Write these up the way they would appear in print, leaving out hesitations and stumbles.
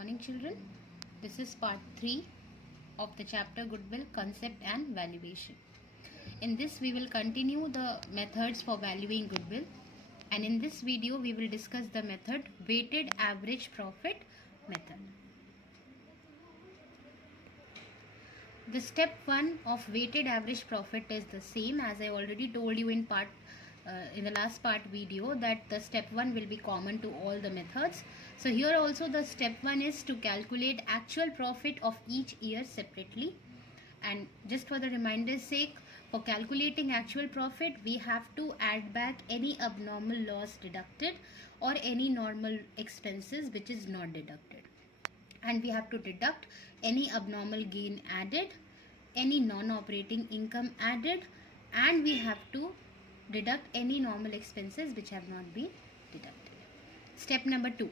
morning, children. This is part 3 of the chapter Goodwill Concept and Valuation. In this, we will continue the methods for valuing goodwill, and in this video, we will discuss the method weighted average profit method. The step 1 of weighted average profit is the same as I already told you in the last part video, that the step 1 will be common to all the methods. So here also the step 1 is to calculate actual profit of each year separately. And just for the reminder's sake, for calculating actual profit, we have to add back any abnormal loss deducted or any normal expenses which is not deducted. And we have to deduct any abnormal gain added, any non-operating income added, and we have to deduct any normal expenses which have not been deducted. Step number 2.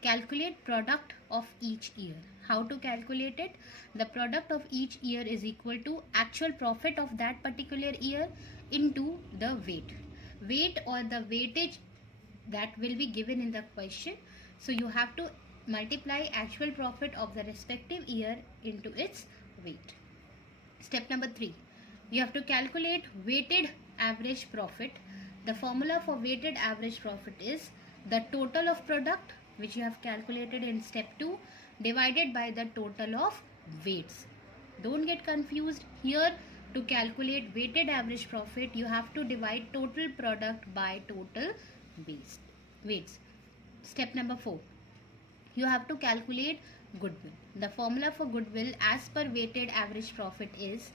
Calculate product of each year. How to calculate it? The product of each year is equal to actual profit of that particular year into the weight or the weightage that will be given in the question. So you have to multiply actual profit of the respective year into its weight. Step number 3. You have to calculate weighted average profit. The formula for weighted average profit is the total of product which you have calculated in step 2 divided by the total of weights. Don't get confused. Here, to calculate weighted average profit, you have to divide total product by total weights. Step number 4. You have to calculate goodwill. The formula for goodwill as per weighted average profit is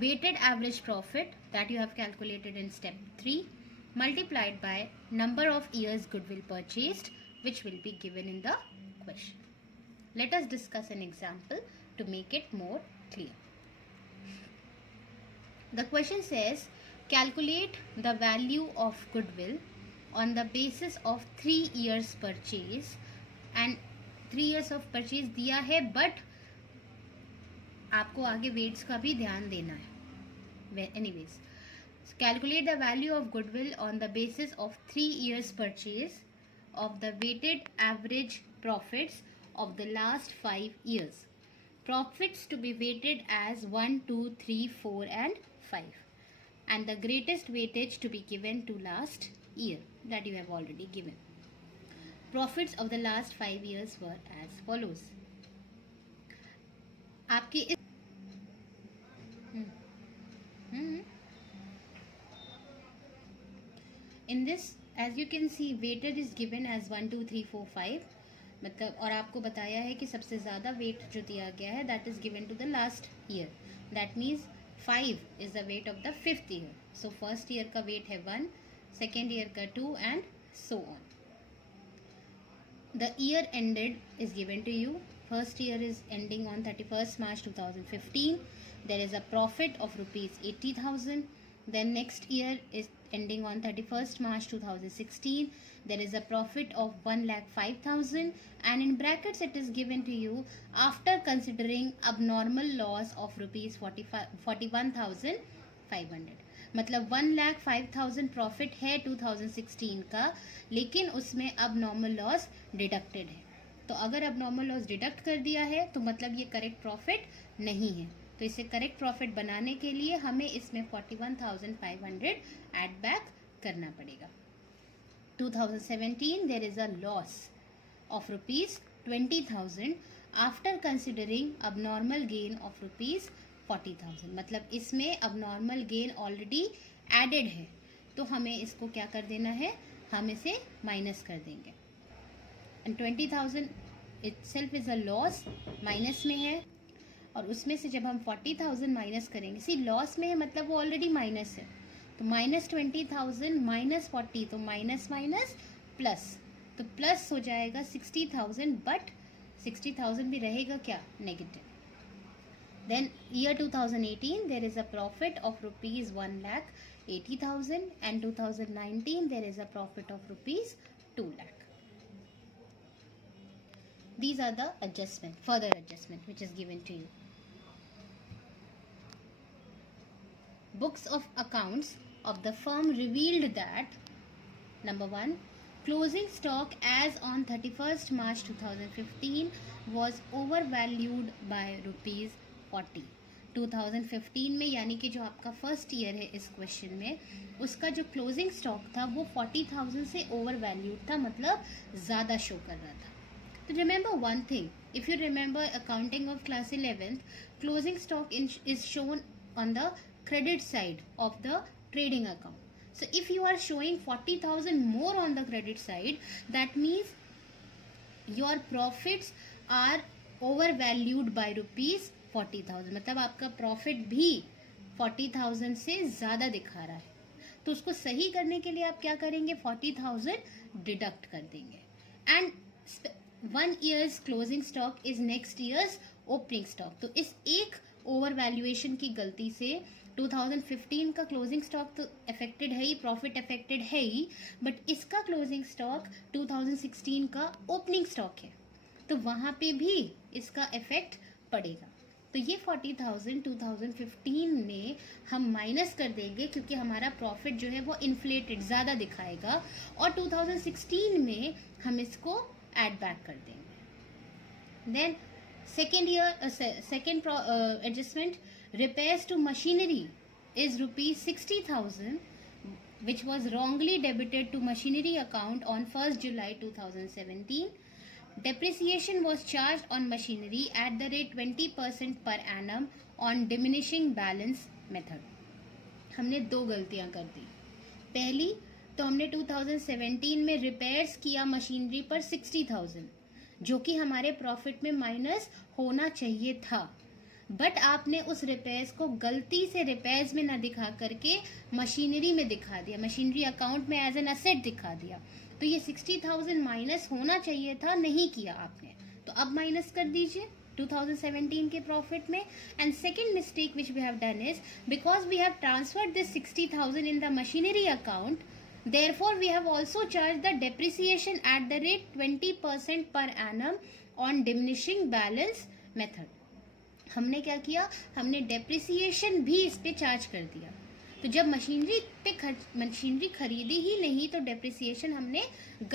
weighted average profit that you have calculated in step 3 multiplied by number of years goodwill purchased, which will be given in the question. Let us discuss an example to make it more clear. The question says, calculate the value of goodwill on the basis of 3 years purchase, and 3 years of purchase दिया है, but आपको आगे weights का भी ध्यान देना है. Anyways, calculate the value of goodwill on the basis of 3 years purchase of the weighted average profits of the last 5 years. Profits to be weighted as 1, 2, 3, 4 and 5. And the greatest weightage to be given to last year that you have already given. Profits of the last 5 years were as follows. आपके इस in this, as you can see, weighted is given as 1, 2, 3, 4, 5. मतलब, और आपको बताया है कि सबसे ज़्यादा weight जो दिया गया है that is given to the last year. That means 5 is the weight of the 5th year. So first year का weight है 1, second year का 2 and so on. The year ended is given to you. First year is ending on 31st March 2015. There is a profit of rupees 80,000. Then next year is ending on 31st March 2016. There is a profit of 1,05,000, and in brackets it is given to you after considering abnormal loss of rupees 41,500. मतलब 1,05,000 profit है 2016 का, लेकिन उसमें अब normal loss deducted है. तो अगर अब नॉर्मल लॉस डिडक्ट कर दिया है तो मतलब ये करेक्ट प्रॉफिट नहीं है. तो इसे करेक्ट प्रॉफिट बनाने के लिए हमें इसमें 41,500 ऐड बैक करना पड़ेगा. 2017 there is a loss of rupees 20,000 after considering abnormal gain of rupees 40,000. मतलब इसमें abnormal gain already added है, तो हमें इसको क्या कर देना है, हम इसे माइनस कर देंगे. and 20,000 itself is a loss, minus में है, और उसमें से जब हम 40,000 माइनस करेंगे, सी लॉस में है मतलब वो ऑलरेडी माइनस है, तो माइनस 20,000 माइनस 40, तो माइनस माइनस प्लस, तो प्लस हो जाएगा 60,000, बट 60,000 भी रहेगा क्या, negative. Then year 2018 there is a profit of rupees 1,80,000 and 2019 there is a profit of rupees 2 lakh. These are the adjustment, further adjustment which is given to you. Books of accounts of the firm revealed that number 1, Closing stock as on 31st March 2015 was overvalued by rupees 40. 2015 में यानी कि जो आपका first year है इस question में, उसका जो क्लोजिंग स्टॉक था वो 40,000 से ओवर वैल्यूड था, मतलब ज़्यादा शो कर रहा था. तो remember one thing, if you remember accounting of class 11th, closing stock is shown on the credit side of the trading account. So if you are showing 40,000 more on the credit side, that means your profits are overvalued by rupees 40,000. मतलब आपका profit भी 40,000 से ज़्यादा दिखा रहा है. तो उसको सही करने के लिए आप क्या करेंगे, 40,000 डिडक्ट कर देंगे. And 1 year's closing stock is next years opening stock. तो इस एक ओवर वैल्यूएशन की गलती से 2015 का क्लोजिंग स्टॉक तो अफेक्टेड है ही, प्रॉफिट अफेक्टेड है ही, बट इसका क्लोजिंग स्टॉक 2016 का ओपनिंग स्टॉक है, तो वहाँ पे भी इसका इफेक्ट पड़ेगा. तो ये 40,000 2015 में हम माइनस कर देंगे क्योंकि हमारा प्रॉफिट जो है वो इन्फ्लेटेड ज़्यादा दिखाएगा, और 2016 में हम इसको ऐड बैक कर देंगे. Then second adjustment, repairs to machinery is rupees 60,000, which was wrongly debited to machinery account on 1st July 2017. Depreciation was charged on machinery at the rate 20% per annum on diminishing balance method. हमने दो गलतियां कर दी. पहली तो हमने 2017 में repairs किया machinery पर 60,000, जो कि हमारे प्रॉफिट में माइनस होना चाहिए था, बट आपने उस रिपेयर्स को गलती से रिपेयर्स में ना दिखा करके मशीनरी में दिखा दिया, मशीनरी अकाउंट में एज एन असेट दिखा दिया. तो ये 60,000 माइनस होना चाहिए था, नहीं किया आपने, तो अब माइनस कर दीजिए 2017 के प्रॉफिट में. And second mistake which we have done is, because we have transferred this 60,000 in the machinery account, therefore we have also charged the depreciation at the rate 20% per annum on diminishing balance method. हमने क्या किया, हमने depreciation भी इस पे charge कर दिया. तो जब मशीनरी खरीदी ही नहीं तो डेप्रिसिएशन हमने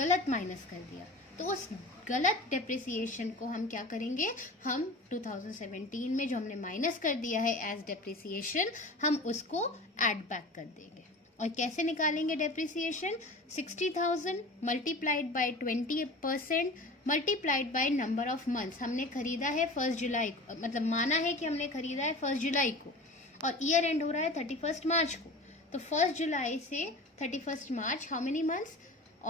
गलत माइनस कर दिया. तो उस गलत डेप्रिसिएशन को हम क्या करेंगे, हम 2017 में जो हमने माइनस कर दिया है एज डेप्रिसिएशन, हम उसको ऐड बैक कर देंगे. और कैसे निकालेंगे depreciation, 60,000 multiplied by 20% multiplied by number of months. हमने खरीदा है 1 जुलाई को, मतलब माना है कि हमने खरीदा है 1 जुलाई को, और ईयर एंड हो रहा है 31 मार्च को. तो 1 जुलाई से 31 मार्च, हाउ मेनी मंथ्स,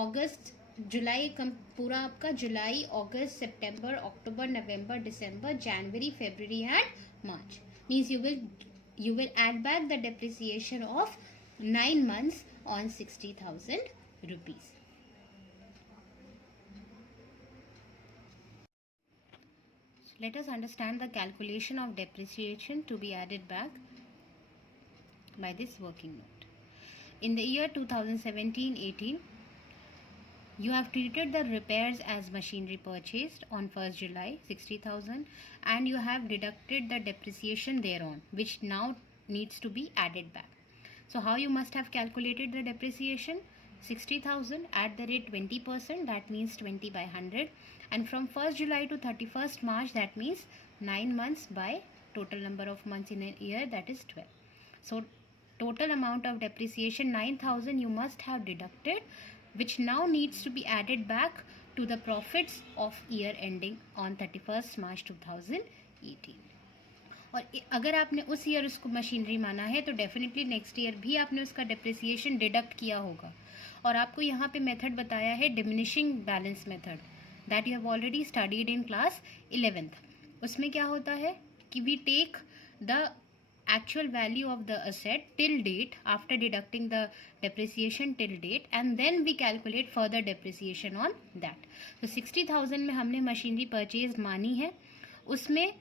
अगस्त जुलाई, पूरा आपका जुलाई अगस्त सितंबर अक्टूबर नवंबर दिसंबर जनवरी फरवरी एंड मार्च. Means you will add back the depreciation of 9 months on 60,000 rupees. So let us understand the calculation of depreciation to be added back by this working note. In the year 2017-18, you have treated the repairs as machinery purchased on 1st July 60,000, and you have deducted the depreciation thereon, which now needs to be added back. So how you must have calculated the depreciation, 60,000 at the rate 20%, that means 20 by 100, and from 1st July to 31st March, that means 9 months by total number of months in a year, that is 12. So total amount of depreciation 9,000 you must have deducted, which now needs to be added back to the profits of year ending on 31st March 2018. और अगर आपने उस year उसको machinery माना है तो definitely next year भी आपने उसका डेप्रिसिएशन डिडक्ट किया होगा. और आपको यहाँ पे मेथड बताया है diminishing balance method, that you have already studied in class 11th. उसमें क्या होता है कि we take the actual value of the asset till date after deducting the depreciation till date, and then we calculate further depreciation on that. तो 60,000 में हमने machinery purchase मानी है, उसमें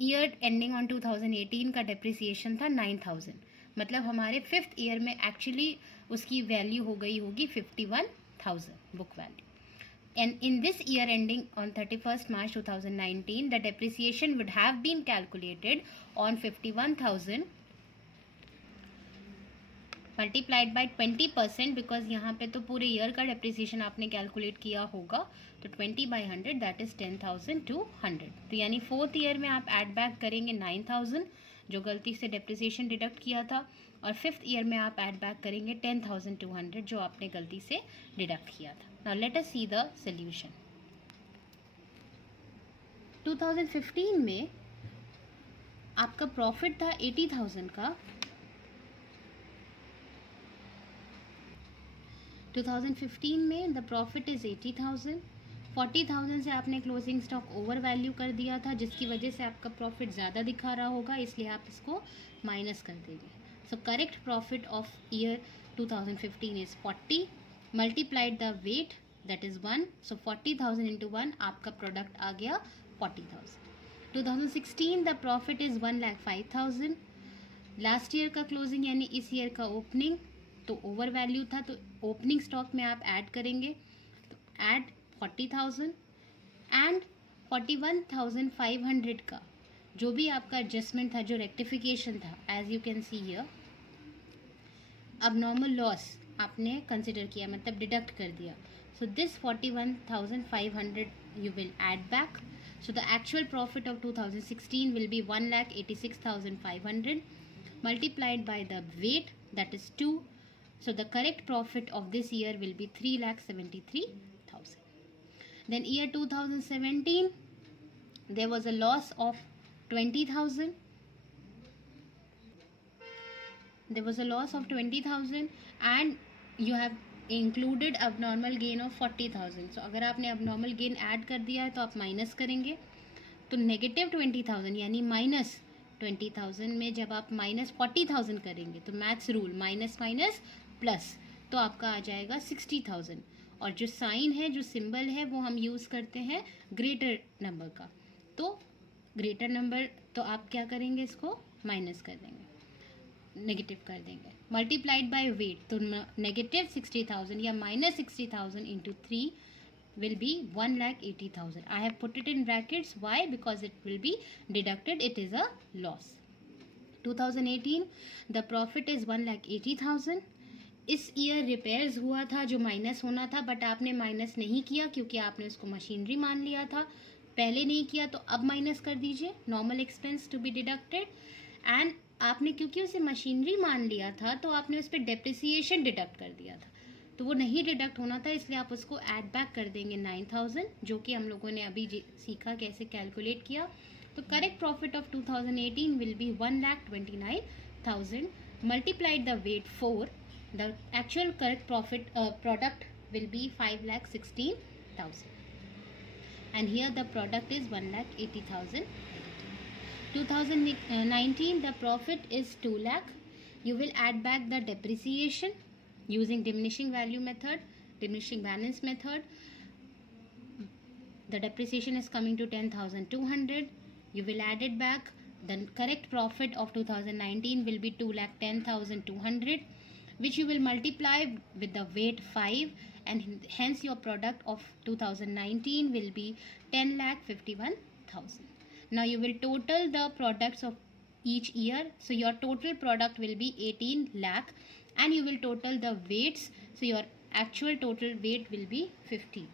ईयर एंडिंग ऑन 2018 का डेप्रिसिएशन था 9,000, मतलब हमारे 5th ईयर में एक्चुअली उसकी वैल्यू हो गई होगी 51,000 book value. And in this year ending on 31st March 2019, the depreciation would have been calculated on 51,000 multiplied by 20%, because यहाँ पे तो पूरे ईयर का डेप्रिसिएशन आपने कैलकुलेट किया होगा, तो 20/100 दैट इज़ 10,200. तो यानी फोर्थ ईयर में आप ऐड बैक करेंगे 9,000 जो गलती से डेप्रिसिएशन डिडक्ट किया था, और फिफ्थ ईयर में आप ऐड बैक करेंगे 10,200 जो आपने गलती से डिडक्ट किया था. Now let us see the solution. 2015 में आपका प्रॉफिट था 80,000 का. 2015 में द प्रॉफिट इज़ 80,000. 40,000 से आपने क्लोजिंग स्टॉक ओवर वैल्यू कर दिया था, जिसकी वजह से आपका प्रॉफिट ज़्यादा दिखा रहा होगा, इसलिए आप इसको माइनस कर देंगे. So correct profit of year 2015 is 40, multiplied the weight that is 1, so 40,000 into 1 आपका प्रोडक्ट आ गया 40,000. 2016 the profit is 1,05,000. Last year का क्लोजिंग यानी इस ईयर का ओपनिंग तो ओवर वैल्यू था, तो ओपनिंग स्टॉक में आप ऐड करेंगे, तो ऐड 40,000 एंड 41,500 का जो भी आपका एडजस्टमेंट था, जो रेक्टिफिकेशन था, as you can see here, अब नॉर्मल लॉस आपने कंसिडर किया, मतलब डिडक्ट कर दिया. So this 41,500 you will add back. So the actual profit of 2016 will be 1,86,500 multiplied by the weight, that is 2. So the correct profit of this year will be 3,73,000. Then year 2017, there was a loss of 20,000. There was a loss of 20,000 and you have included abnormal gain of 40,000. सो अगर आपने abnormal gain add कर दिया है तो आप minus करेंगे, तो negative 20,000 यानी माइनस 20,000 में जब आप माइनस 40,000 करेंगे तो maths rule minus minus plus, तो आपका आ जाएगा 60,000. और जो साइन है, जो सिंबल है, वो हम यूज़ करते हैं ग्रेटर नंबर का, तो ग्रेटर नंबर तो आप क्या करेंगे, इसको माइनस कर देंगे, नेगेटिव कर देंगे. मल्टीप्लाइड बाय वेट, तो नेगेटिव 60,000 या minus 60,000 into 3 will be 1,80,000. I have put it in brackets. Why? Because it will be deducted. It is a loss. 2018 the profit is 1,80,000. इस ईयर रिपेयर्स हुआ था जो माइनस होना था, बट आपने minus नहीं किया क्योंकि आपने उसको मशीनरी मान लिया था. पहले नहीं किया तो अब माइनस कर दीजिए, normal expense to be deducted. And आपने क्योंकि उसे मशीनरी मान लिया था तो आपने उस पर डेप्रिसिएशन डिडक्ट कर दिया था, तो वो नहीं डिडक्ट होना था, इसलिए आप उसको ऐड बैक कर देंगे 9,000, जो कि हम लोगों ने अभी सीखा कैसे कैलकुलेट किया. तो correct profit of 2018 will be 1,29,000 multiplied the weight 4. The actual correct profit product will be 5,16,000 and here the product is 1,80,000. 2019 the profit is 2 lakh. You will add back the depreciation using diminishing value method, diminishing balance method. The depreciation is coming to 10,200. You will add it back. The correct profit of 2019 will be 2,10,200, which you will multiply with the weight 5, and hence your product of 2019 will be 10,51,000. Now you will total the products of each year. So your total product will be 18 lakh, and you will total the weights. So your actual total weight will be 50.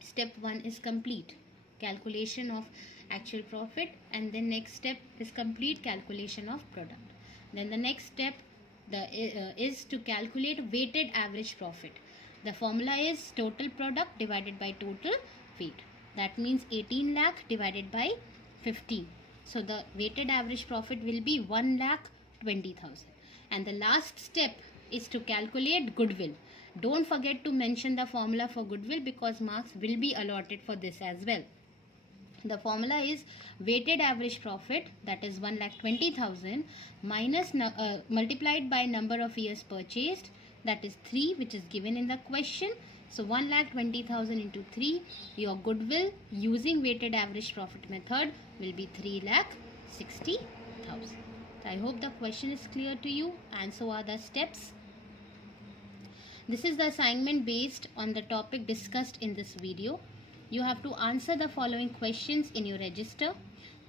Step 1 is complete, calculation of actual profit, and then next step is complete calculation of product. Then the next step is to calculate weighted average profit. The formula is total product divided by total weight. That means 18 lakh divided by 50. So the weighted average profit will be 1,20,000. And the last step is to calculate goodwill. Don't forget to mention the formula for goodwill because marks will be allotted for this as well. The formula is weighted average profit, that is 1,20,000 minus multiplied by number of years purchased, that is 3, which is given in the question. So 1,20,000 into 3, your goodwill using weighted average profit method will be 3,60,000. So I hope the question is clear to you, and so are the steps. This is the assignment based on the topic discussed in this video. You have to answer the following questions in your register.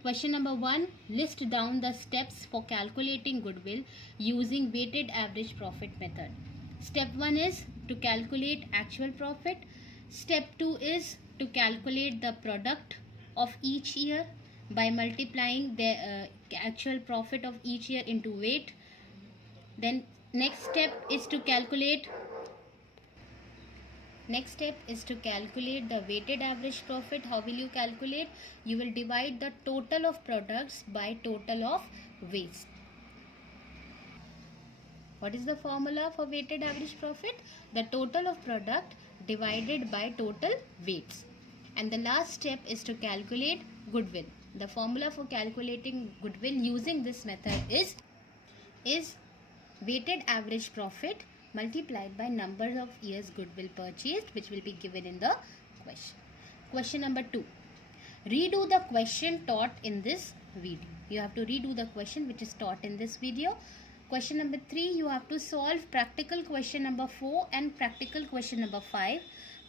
Question number 1. List down the steps for calculating goodwill using weighted average profit method. Step 1 is to calculate actual profit. Step 2 is to calculate the product of each year by multiplying the actual profit of each year into weight. Then next step is to calculate the weighted average profit. How will you calculate? You will divide the total of products by total of weights. What is the formula for weighted average profit? The total of product divided by total weights. And the last step is to calculate goodwill. The formula for calculating goodwill using this method is weighted average profit multiplied by number of years goodwill purchased, which will be given in the question. Question number 2. Redo the question taught in this video. You have to redo the question which is taught in this video. Question number 3, you have to solve practical question number 4 and practical question number 5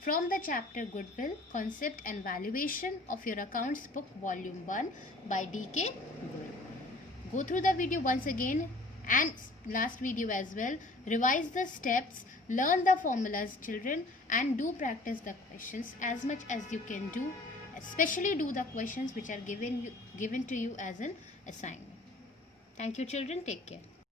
from the chapter Goodwill, Concept and Valuation of your Accounts Book Volume 1 by D.K. Goyal. Go through the video once again and last video as well. Revise the steps, learn the formulas, children, and do practice the questions as much as you can do. Especially do the questions which are given to you as an assignment. Thank you, children. Take care.